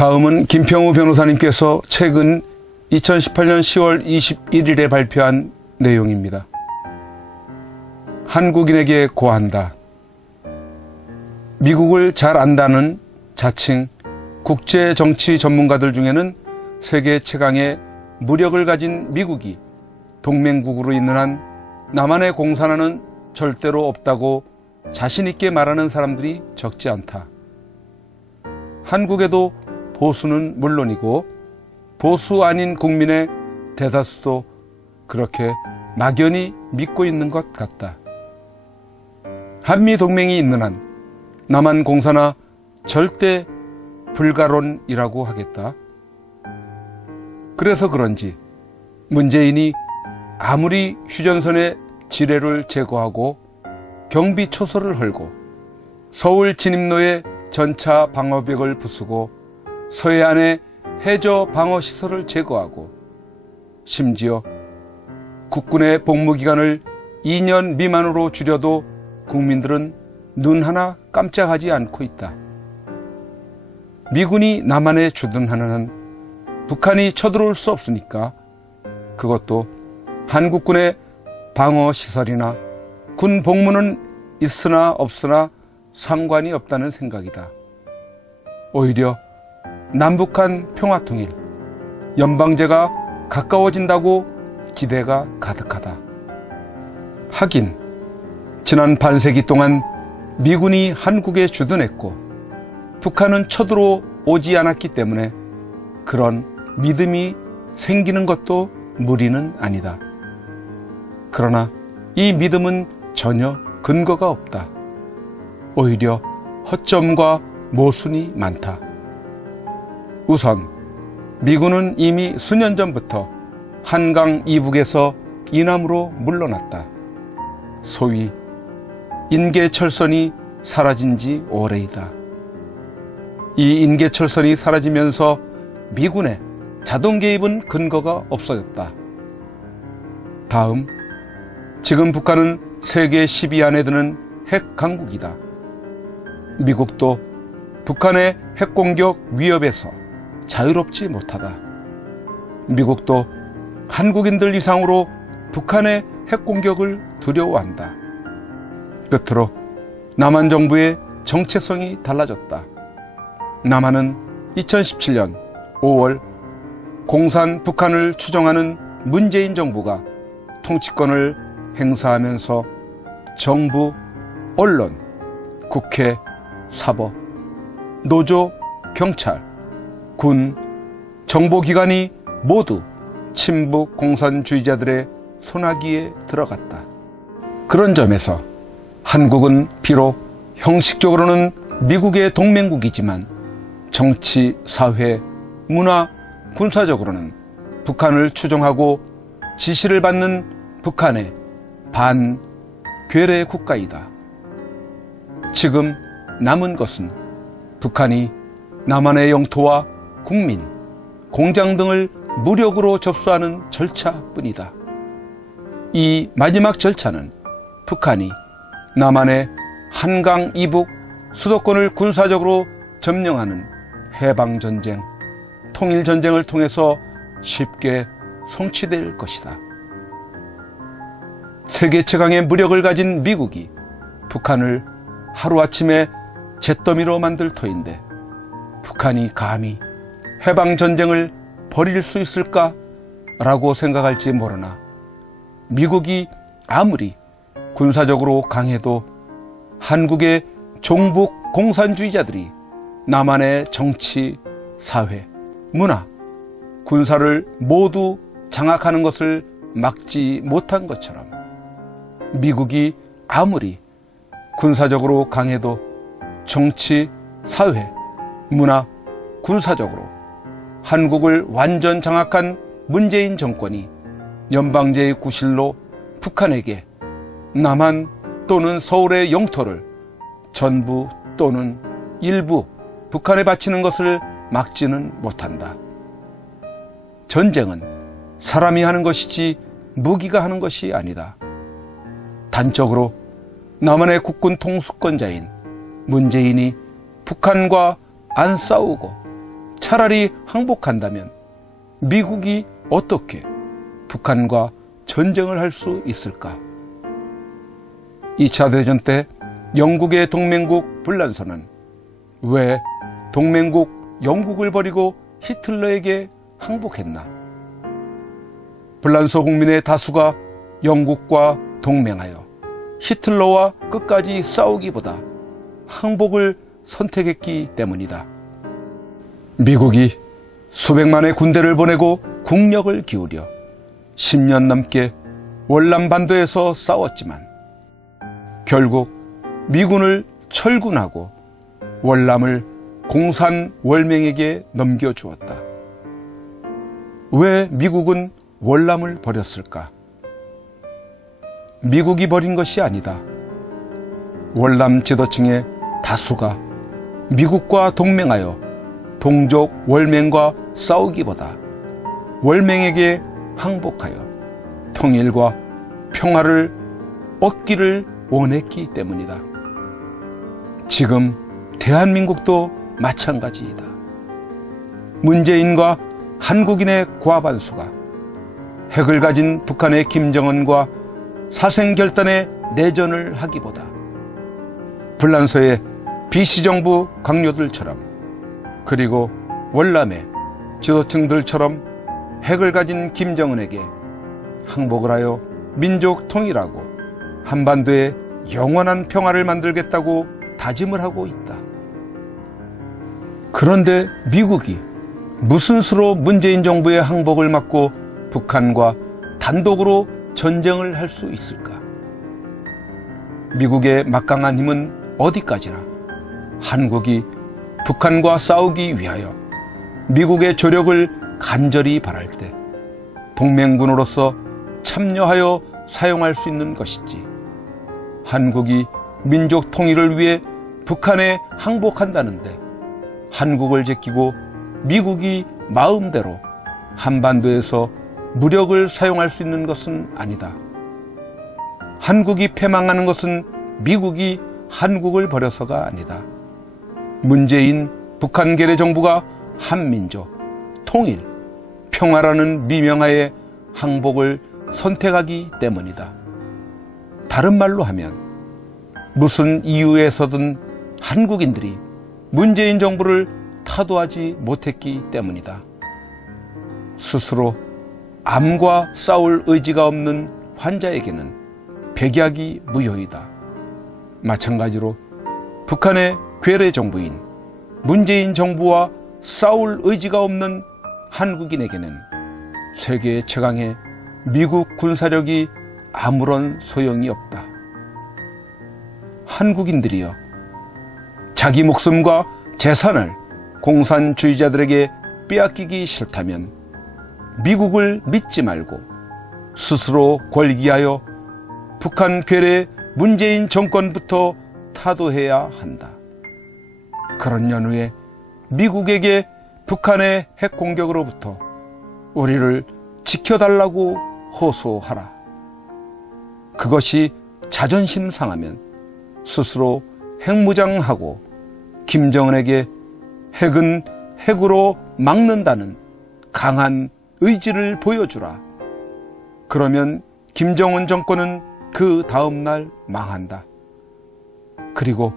다음은 김평우 변호사님께서 최근 2018년 10월 21일에 발표한 내용입니다. 한국인에게 고한다. 미국을 잘 안다는 자칭 국제정치 전문가들 중에는 세계 최강의 무력을 가진 미국이 동맹국으로 있는 한 남한의 공산화는 절대로 없다고 자신있게 말하는 사람들이 적지 않다. 한국에도 보수는 물론이고 보수 아닌 국민의 대다수도 그렇게 막연히 믿고 있는 것 같다. 한미동맹이 있는 한 남한 공산화 절대 불가론이라고 하겠다. 그래서 그런지 문재인이 아무리 휴전선의 지뢰를 제거하고 경비 초소를 헐고 서울 진입로에 전차 방어벽을 부수고 서해안에 해저 방어 시설을 제거하고 심지어 국군의 복무 기간을 2년 미만으로 줄여도 국민들은 눈 하나 깜짝하지 않고 있다. 미군이 남한에 주둔하는 한 북한이 쳐들어올 수 없으니까 그것도 한국군의 방어 시설이나 군 복무는 있으나 없으나 상관이 없다는 생각이다. 오히려 남북한 평화통일, 연방제가 가까워진다고 기대가 가득하다. 하긴 지난 반세기 동안 미군이 한국에 주둔했고 북한은 쳐들어오지 않았기 때문에 그런 믿음이 생기는 것도 무리는 아니다. 그러나 이 믿음은 전혀 근거가 없다. 오히려 허점과 모순이 많다. 우선 미군은 이미 수년 전부터 한강 이북에서 이남으로 물러났다. 소위 인계철선이 사라진 지 오래이다. 이 인계철선이 사라지면서 미군의 자동 개입은 근거가 없어졌다. 다음, 지금 북한은 세계 10위 안에 드는 핵 강국이다. 미국도 북한의 핵공격 위협에서 자유롭지 못하다. 미국도 한국인들 이상으로 북한의 핵공격을 두려워한다. 끝으로 남한 정부의 정체성이 달라졌다. 남한은 2017년 5월 공산 북한을 추종하는 문재인 정부가 통치권을 행사하면서 정부, 언론, 국회, 사법, 노조, 경찰, 군, 정보기관이 모두 친북 공산주의자들의 손아귀에 들어갔다. 그런 점에서 한국은 비록 형식적으로는 미국의 동맹국이지만 정치, 사회, 문화, 군사적으로는 북한을 추종하고 지시를 받는 북한의 반괴뢰 국가이다. 지금 남은 것은 북한이 남한의 영토와 국민, 공장 등을 무력으로 접수하는 절차뿐이다. 이 마지막 절차는 북한이 남한의 한강 이북 수도권을 군사적으로 점령하는 해방전쟁, 통일전쟁을 통해서 쉽게 성취될 것이다. 세계 최강의 무력을 가진 미국이 북한을 하루아침에 잿더미로 만들 터인데 북한이 감히 해방전쟁을 벌일 수 있을까라고 생각할지 모르나 미국이 아무리 군사적으로 강해도 한국의 종북 공산주의자들이 남한의 정치, 사회, 문화, 군사를 모두 장악하는 것을 막지 못한 것처럼 미국이 아무리 군사적으로 강해도 정치, 사회, 문화, 군사적으로 한국을 완전 장악한 문재인 정권이 연방제의 구실로 북한에게 남한 또는 서울의 영토를 전부 또는 일부 북한에 바치는 것을 막지는 못한다. 전쟁은 사람이 하는 것이지 무기가 하는 것이 아니다. 단적으로 남한의 국군 통수권자인 문재인이 북한과 안 싸우고 차라리 항복한다면 미국이 어떻게 북한과 전쟁을 할 수 있을까? 2차 대전 때 영국의 동맹국 불란서는 왜 동맹국 영국을 버리고 히틀러에게 항복했나? 불란서 국민의 다수가 영국과 동맹하여 히틀러와 끝까지 싸우기보다 항복을 선택했기 때문이다. 미국이 수백만의 군대를 보내고 국력을 기울여 10년 넘게 월남반도에서 싸웠지만 결국 미군을 철군하고 월남을 공산 월맹에게 넘겨주었다. 왜 미국은 월남을 버렸을까? 미국이 버린 것이 아니다. 월남 지도층의 다수가 미국과 동맹하여 동족 월맹과 싸우기보다 월맹에게 항복하여 통일과 평화를 얻기를 원했기 때문이다. 지금 대한민국도 마찬가지이다. 문재인과 한국인의 과반수가 핵을 가진 북한의 김정은과 사생결단의 내전을 하기보다 불란서의 비시정부 강요들처럼 그리고 월남의 지도층들처럼 핵을 가진 김정은에게 항복을 하여 민족 통일하고 한반도에 영원한 평화를 만들겠다고 다짐을 하고 있다. 그런데 미국이 무슨 수로 문재인 정부의 항복을 막고 북한과 단독으로 전쟁을 할 수 있을까? 미국의 막강한 힘은 어디까지나 한국이 북한과 싸우기 위하여 미국의 조력을 간절히 바랄 때 동맹군으로서 참여하여 사용할 수 있는 것이지, 한국이 민족 통일을 위해 북한에 항복한다는데 한국을 제끼고 미국이 마음대로 한반도에서 무력을 사용할 수 있는 것은 아니다. 한국이 패망하는 것은 미국이 한국을 버려서가 아니다. 문재인 북한 괴뢰 정부가 한민족, 통일, 평화라는 미명하에 항복을 선택하기 때문이다. 다른 말로 하면 무슨 이유에서든 한국인들이 문재인 정부를 타도하지 못했기 때문이다. 스스로 암과 싸울 의지가 없는 환자에게는 백약이 무효이다. 마찬가지로 북한의 괴뢰 정부인 문재인 정부와 싸울 의지가 없는 한국인에게는 세계 최강의 미국 군사력이 아무런 소용이 없다. 한국인들이여, 자기 목숨과 재산을 공산주의자들에게 빼앗기기 싫다면 미국을 믿지 말고 스스로 권기하여 북한 괴뢰 문재인 정권부터 타도해야 한다. 그런 연후에 미국에게 북한의 핵 공격으로부터 우리를 지켜달라고 호소하라. 그것이 자존심 상하면 스스로 핵무장하고 김정은에게 핵은 핵으로 막는다는 강한 의지를 보여주라. 그러면 김정은 정권은 그 다음 날 망한다. 그리고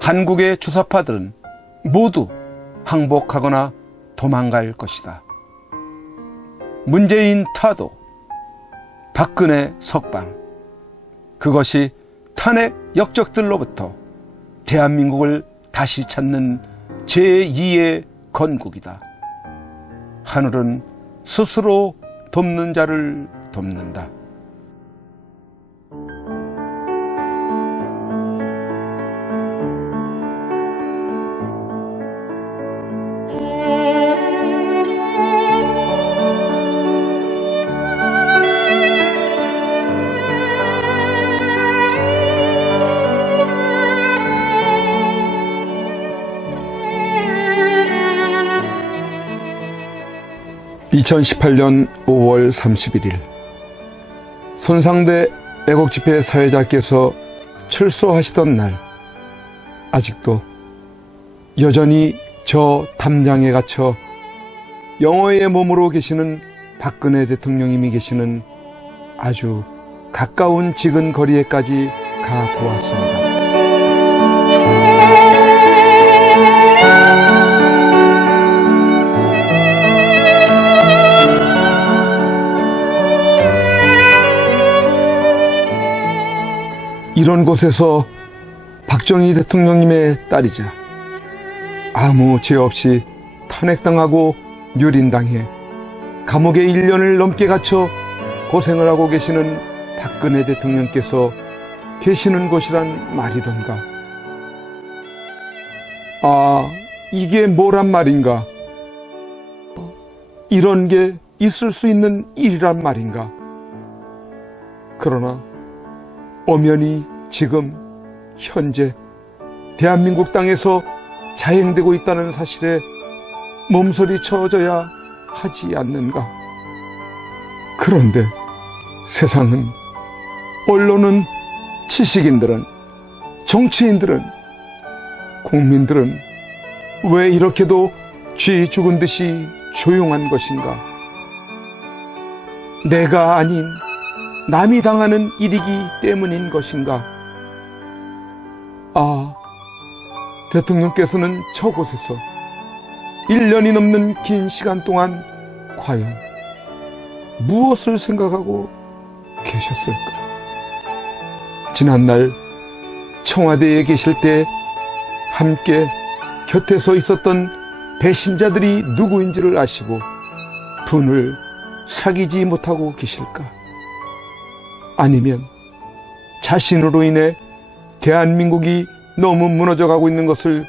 한국의 주사파들은 모두 항복하거나 도망갈 것이다. 문재인 타도, 박근혜 석방, 그것이 탄핵 역적들로부터 대한민국을 다시 찾는 제2의 건국이다. 하늘은 스스로 돕는 자를 돕는다. (2018년 5월 31일) 손상대 애국집회 사회자께서 출소하시던 날, 아직도 여전히 저 담장에 갇혀 영어의 몸으로 계시는 박근혜 대통령님이 계시는 아주 가까운 지근 거리에까지 가 보았습니다. 이런 곳에서 박정희 대통령님의 딸이자 아무 죄 없이 탄핵당하고 유린당해 감옥에 1년을 넘게 갇혀 고생을 하고 계시는 박근혜 대통령께서 계시는 곳이란 말이던가. 아, 이게 뭐란 말인가? 이런 게 있을 수 있는 일이란 말인가? 그러나 엄연히 지금 현재 대한민국 땅에서 자행되고 있다는 사실에 몸서리 쳐져야 하지 않는가? 그런데 세상은, 언론은, 지식인들은, 정치인들은, 국민들은 왜 이렇게도 쥐 죽은 듯이 조용한 것인가? 내가 아닌 남이 당하는 일이기 때문인 것인가? 아, 대통령께서는 저곳에서 1년이 넘는 긴 시간 동안 과연 무엇을 생각하고 계셨을까? 지난날 청와대에 계실 때 함께 곁에 서 있었던 배신자들이 누구인지를 아시고 분을 사귀지 못하고 계실까? 아니면 자신으로 인해 대한민국이 너무 무너져가고 있는 것을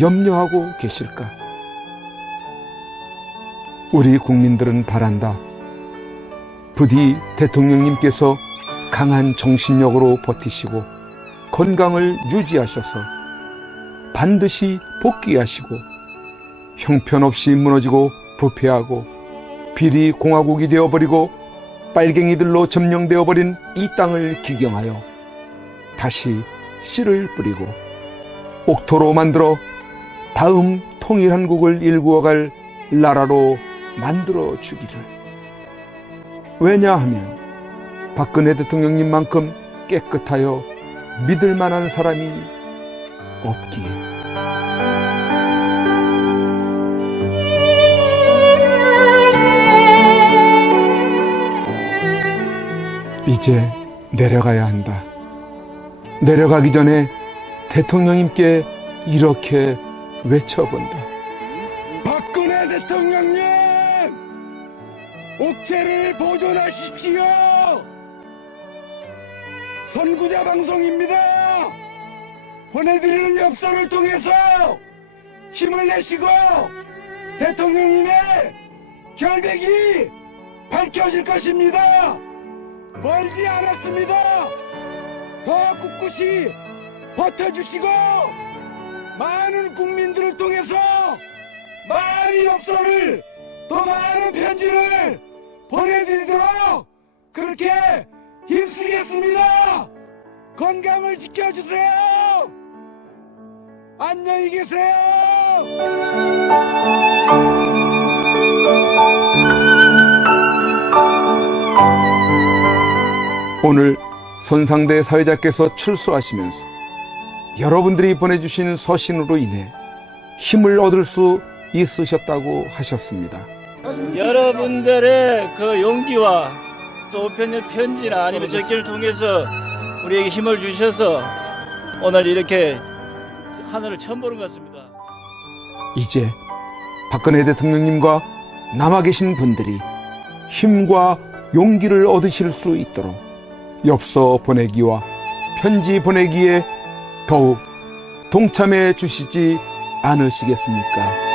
염려하고 계실까? 우리 국민들은 바란다. 부디 대통령님께서 강한 정신력으로 버티시고 건강을 유지하셔서 반드시 복귀하시고 형편없이 무너지고 부패하고 비리 공화국이 되어버리고 빨갱이들로 점령되어버린 이 땅을 기경하여 다시 씨를 뿌리고 옥토로 만들어 다음 통일한국을 일구어갈 나라로 만들어 주기를. 왜냐하면 박근혜 대통령님만큼 깨끗하여 믿을 만한 사람이 없기에. 이제 내려가야 한다. 내려가기 전에 대통령님께 이렇게 외쳐본다. 박근혜 대통령님! 옥체를 보존하십시오! 선구자 방송입니다! 보내드리는 엽서를 통해서 힘을 내시고 대통령님의 결백이 밝혀질 것입니다! 멀지 않았습니다! 더 꿋꿋이 버텨주시고 많은 국민들을 통해서 많은 엽서를, 더 많은 편지를 보내드리도록 그렇게 힘쓰겠습니다. 건강을 지켜주세요. 안녕히 계세요. 오늘 손상대 사회자께서 출소하시면서 여러분들이 보내주신 서신으로 인해 힘을 얻을 수 있으셨다고 하셨습니다. 여러분들의 그 용기와 또 편지나 아니면 적기를 통해서 우리에게 힘을 주셔서 오늘 이렇게 하늘을 처음 보는 것 같습니다. 이제 박근혜 대통령님과 남아 계신 분들이 힘과 용기를 얻으실 수 있도록 엽서 보내기와 편지 보내기에 더욱 동참해 주시지 않으시겠습니까?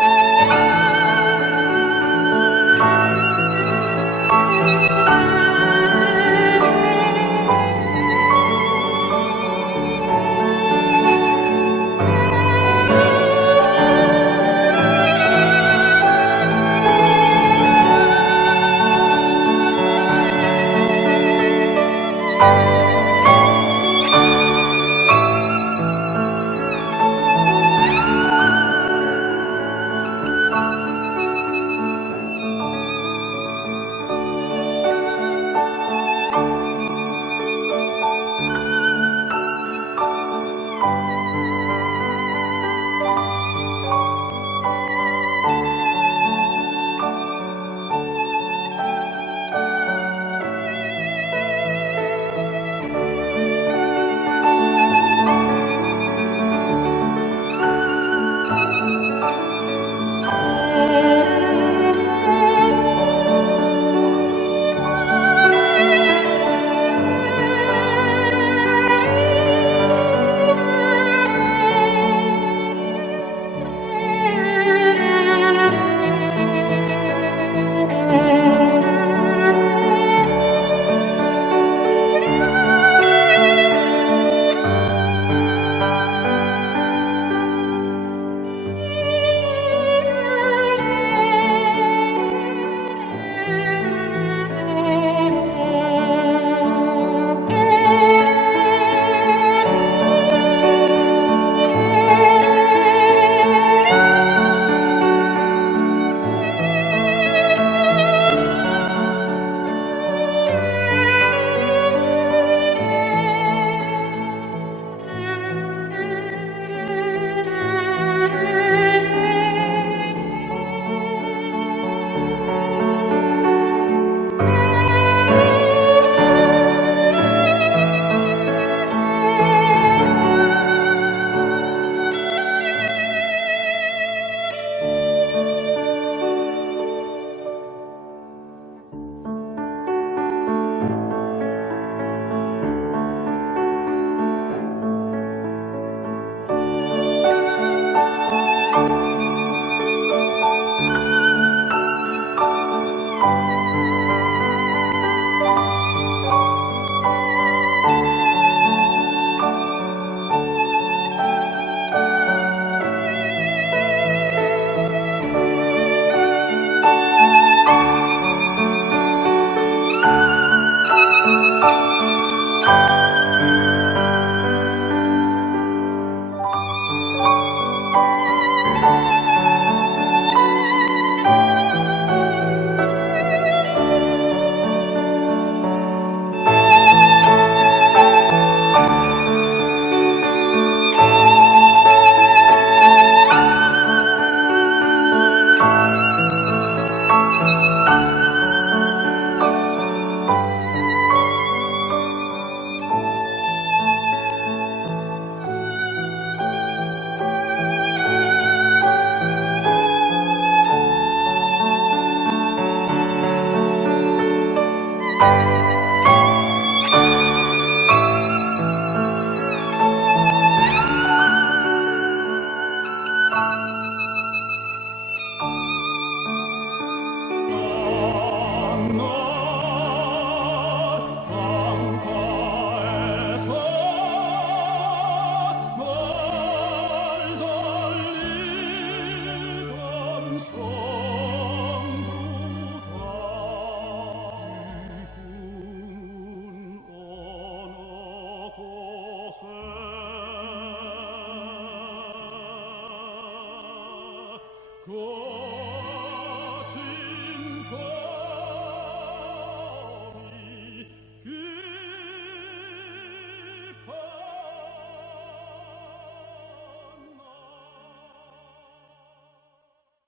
오